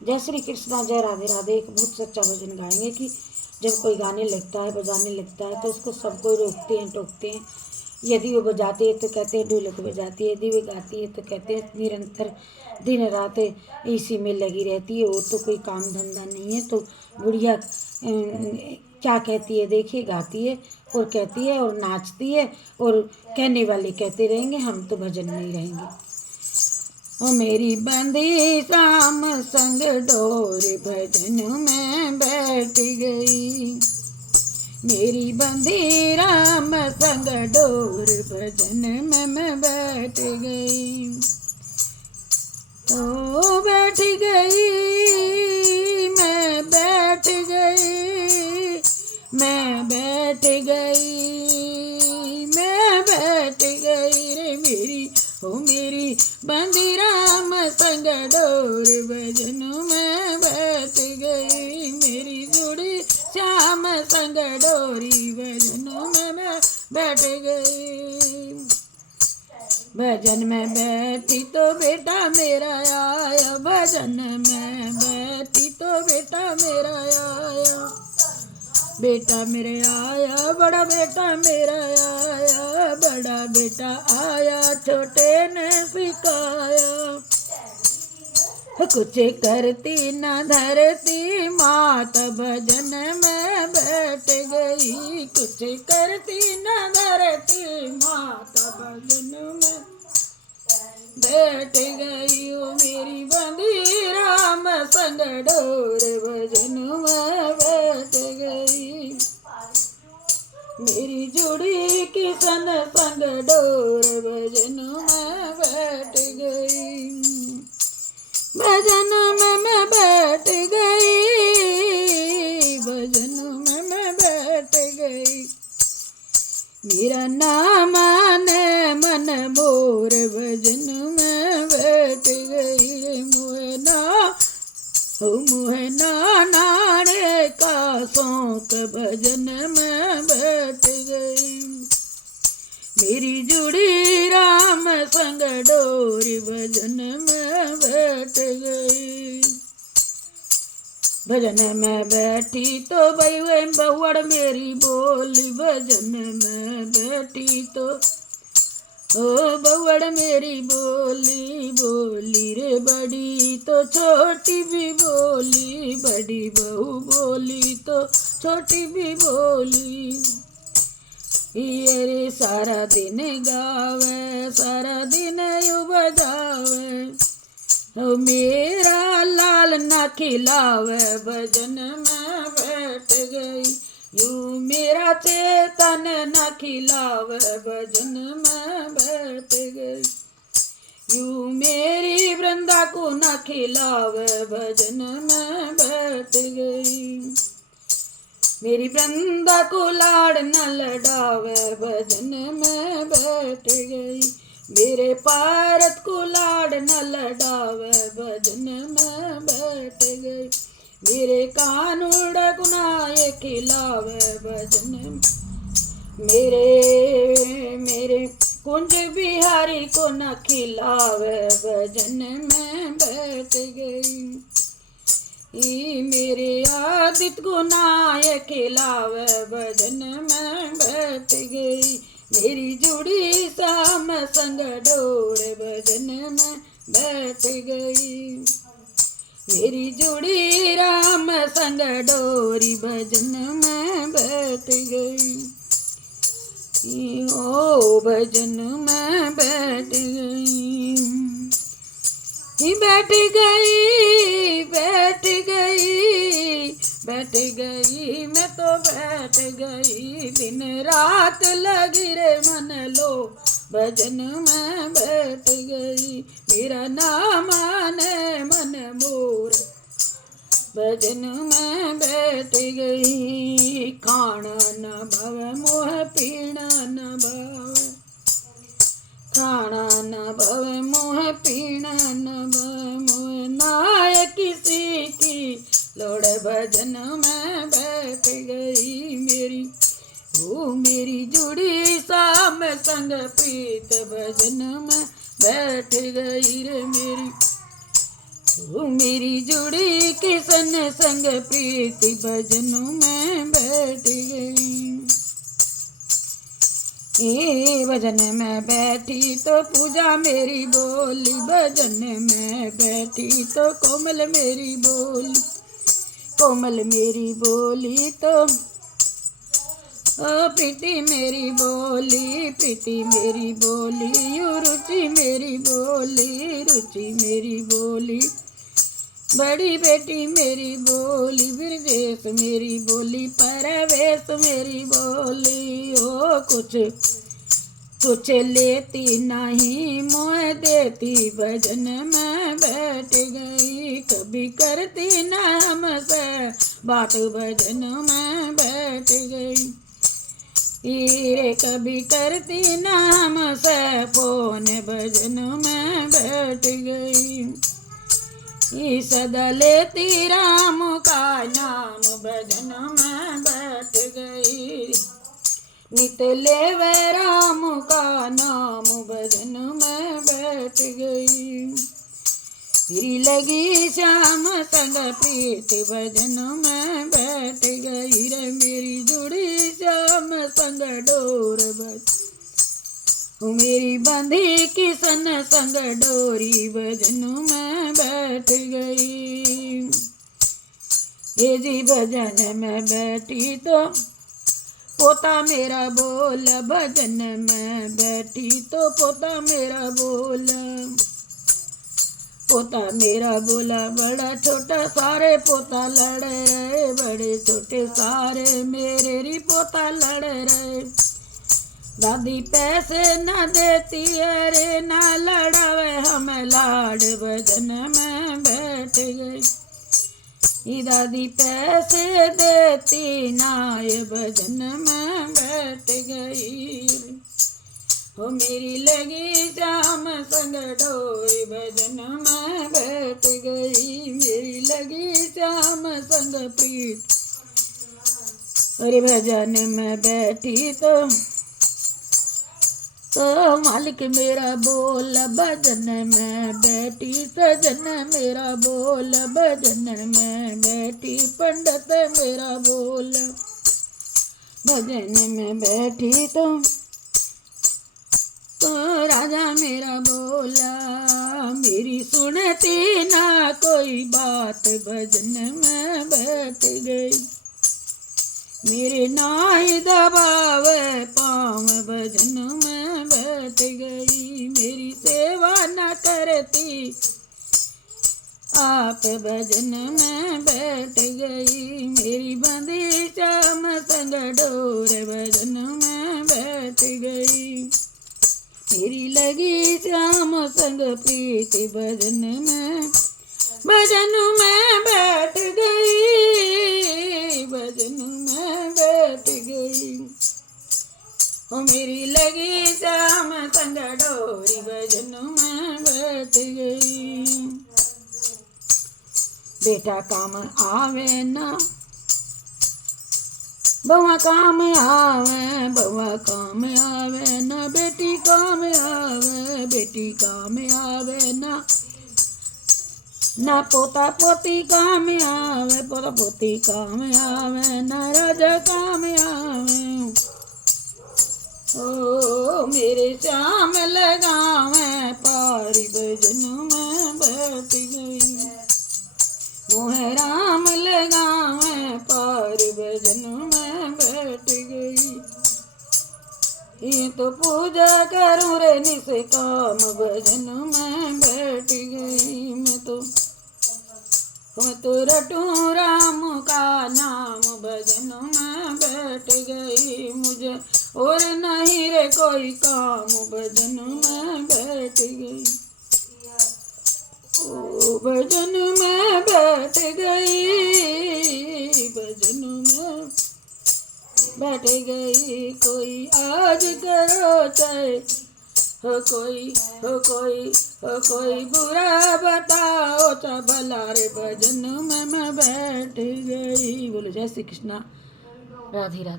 जय श्री कृष्णा, जय राधे राधे। एक बहुत सच्चा भजन गाएंगे कि जब कोई गाने लगता है, बजाने लगता है, तो उसको सब कोई रोकते हैं, टोकते हैं। यदि वो बजाती है तो कहते हैं ढोलक बजाती है, यदि वो गाती है तो कहते हैं निरंतर दिन रात इसी में लगी रहती है, वो तो कोई काम धंधा नहीं है। तो बुढ़िया क्या कहती है देखिए, गाती है और कहती है और नाचती है, और कहने वाले कहते रहेंगे, हम तो भजन में ही रहेंगे। ओ मेरी बंदी शाम संग डोर भजन में बैठ गई, मेरी बंदी राम संग डोर भजन में मैं बैठ गई। ओ बैठ गई, मैं बैठ गई, मैं बैठ गई, मैं बैठ गई रे मेरी, ओ मेरी बंदी राम संग डोर भजन में बैठ गई, मेरी जुड़ी श्याम संग डोरी भजन में मैं बैठ गई। भजन में बैठी तो बेटा मेरा आया, भजन में बैठी तो बेटा मेरा आया, बेटा मेरे आया, बड़ा बेटा मेरा आया, बड़ा बेटा आया, छोटे ने सिखाया। कुछ करती न धरती मात भजन में बैठ गई, कुछ करती न धरती मात भजन में बैठ गई। ओ मेरी बंदी राम संग डोर भजन में बैठ गई, मेरी जुड़ी किशन संग डोर भजन में बैठ गई, भजन में मैं बैठ गई, भजन में मैं बैठ गई। मेरा नाम आने मन मोर भजन में बैठ गई, मुहे ना नाड़े का शौक भजन में बैठ गई, मेरी जुड़ी राम संग डोरी भजन में बैठ गई। भजन में बैठी तो भई बहुड़ मेरी बोली, भजन में बैठी तो ओ बहुड़ मेरी बोली, बोली रे बड़ी तो छोटी भी बोली, बड़ी बहू बोली तो छोटी भी बोली। ये रे सारा दिन गावे, सारा दिन यू बजावे, ओ मेरा लाल ना खिलावे, भजन में बैठ गई, यू मेरा चेतन न खिलावे, भजन में बैठ गई, यू मेरी वृंदा को न खिलावे, भजन में बैठ गई, मेरी वृंदा को लाड़ न लड़ावे, भजन में बैठ गई, मेरे पारत को लाड़ न लड़ावे, भजन में बैठ गई, मेरे कानूड़ गुनाए खिलावे, भजन मेरे कुंज बिहारी को न खिलावे, भजन में बैठ गई, मेरे आदित्य गुनाए खिलावे, भजन में बैठ गई, मेरी जुड़ी शाम संग डोर भजन में बैठ गई, मेरी जुड़ी राम संग डोरी भजन में बैठ गई, ओ भजन में बैठ गई, बैठ गई, बैठ गई, बैठ गई, मैं तो बैठ गई, दिन रात लगी रे मन लो, भजन में बैठ गई, मेरा नाम आने मन मोर, भजन में बैठ गई, खाना न भावे मोह पीना न भावे, खाना न भावे मोह पीना न भावे मोह, नाय किसी की लोड़, भजन में बैठ गई, मेरी ओ मेरी जुड़ी शाम संग प्रीत, भजन में बैठ गई रे मेरी, मेरी जुड़ी किसन संग प्रीति भजनों में बैठ गई। ये भजन में बैठी तो पूजा मेरी बोली, भजन में बैठी तो कोमल मेरी बोली, कोमल मेरी बोली तो प्रीति मेरी बोली, प्रीति मेरी बोली, रुचि मेरी बोली, रुचि मेरी बोली, बड़ी बेटी मेरी बोली, विरदेश मेरी बोली, परवेश मेरी बोली। ओ कुछ लेती नहीं मोह देती, भजन में बैठ गई। कभी करती न हमसे बात, भजन में बैठ गई। हीरे कभी करती न हमसे फोन, भजन में बैठ गई। सदा लेती राम का नाम, भजन में बैठ गई। नित लेवे राम का नाम, भजन में बैठ गई। फिर लगी श्याम संग प्रीति, भजन में बैठ गई। रे मेरी जुड़ी श्याम संग डोर, मेरी बंधी किसन संग डोरी, भजन में बैठ गई। ये जी भजन में बैठी तो पोता मेरा बोला, भजन में बैठी तो पोता मेरा बोला, पोता मेरा बोला। बड़ा छोटा सारे पोता लड़ रहे, बड़े छोटे सारे मेरे री पोता लड़ रहे। दादी पैसे न देती, अरे न लड़ावे हम लाड, भजन में बैठ गई। दादी पैसे देती ना, ये भजन में बैठ गई। हो मेरी लगी श्याम संग डोरी, भजन में बैठ गई। मेरी लगी श्याम संग प्रीत, अरे भजन में बैठी तो मालिक मेरा बोल, भजन में बैठी। सजन मेरा बोल, भजन में बैठी। पंडित मेरा बोल, भजन में बैठी तो राजा मेरा बोला। मेरी सुनती ना कोई बात, भजन में बैठ गई। मेरे नाई दबावे पाँव, भजन में बैठ गई। मेरी सेवा न करती आप, भजन में बैठ गई। मेरी बंदी श्याम संग डोर, भजन में बैठ गई। मेरी लगी श्याम संग प्रीति, भजन में बैठ गई, भजन में बैठ गई। ओ मेरी लगी श्याम संग डोरी, भजन में बैठ गई। बेटा काम आवे ना, बउआ काम आवे, बउआ काम आवे ना। बेटी काम आवे, बेटी काम आवे ना। ना पोता पोती काम आवे, पोता पोती काम आवे ना। राजा काम आवे। ओ मेरे श्याम लगावे पारी, भजन में बैठ गई। मोह राम लगावे पारी, भजन में बैठ गई। ये तो पूजा करूं रे निस काम, भजन में बैठ गई। मैं तो रटूं राम का नाम, भजन में बैठ गई। मुझे और नहीं रे कोई काम, भजन में बैठ गई। ओ भजन में बैठ गई, भजन में बैठ गई। कोई आज करो चाहे हो कोई बुरा बताओ चा भला रे, भजन में मैं बैठ गई। बोलो जय श्री कृष्णा, राधे राधे।